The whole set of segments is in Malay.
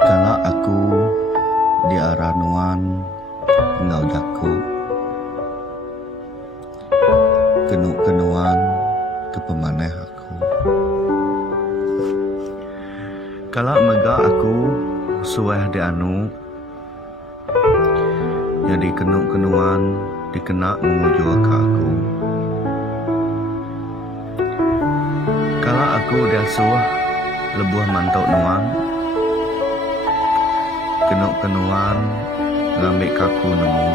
Kala aku di arah nuan ngau jaku kenu-kenuan kepemaneh aku. Kala mega aku sueh di anu jadi kenu-kenuan dikena menguju ke aku. Kala aku dia suah lebuh mantok nuan kenu-kenuan ngambil kaku nemu.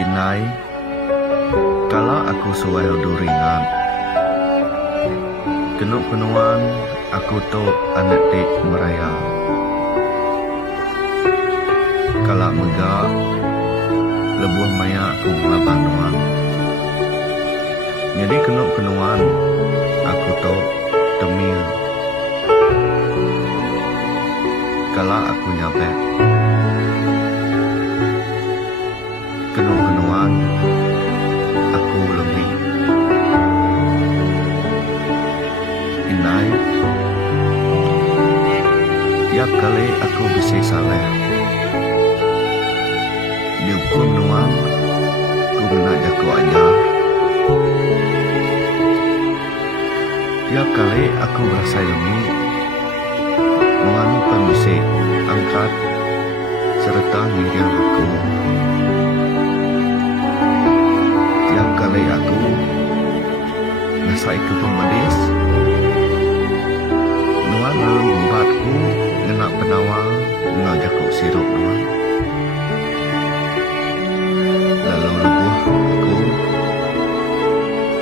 Inai kala aku suai duringan kenu-kenuan aku to anak tik meraya. Kala mega lebuh maya aku ngelabanuan jadi kenu-kenuan aku to temil. Kala aku nyampe kenu-kenuan aku lebih inai tiap kali aku bisa saleh diukur nuan ku mengajak ku ajar. Tiap kali aku berasa lemih nuan permisi angkat serta ngirian aku. Tiap kali aku ngasai ke pemedis nuan lalu membuatku ngenak penawal ngajak ku sirup nuan. Lalu lebuh aku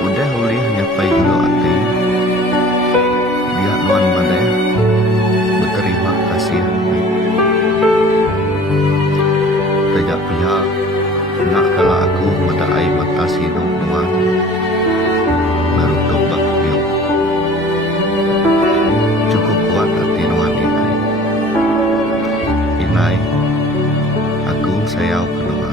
udah ulih nyapai dulu hati dia nuan badai berterima kasih. Sejak pihak nak kala aku mata air mata sinung nuan baru tobat yuk cukup kuat hati nuan inai aku sayau ke nuan.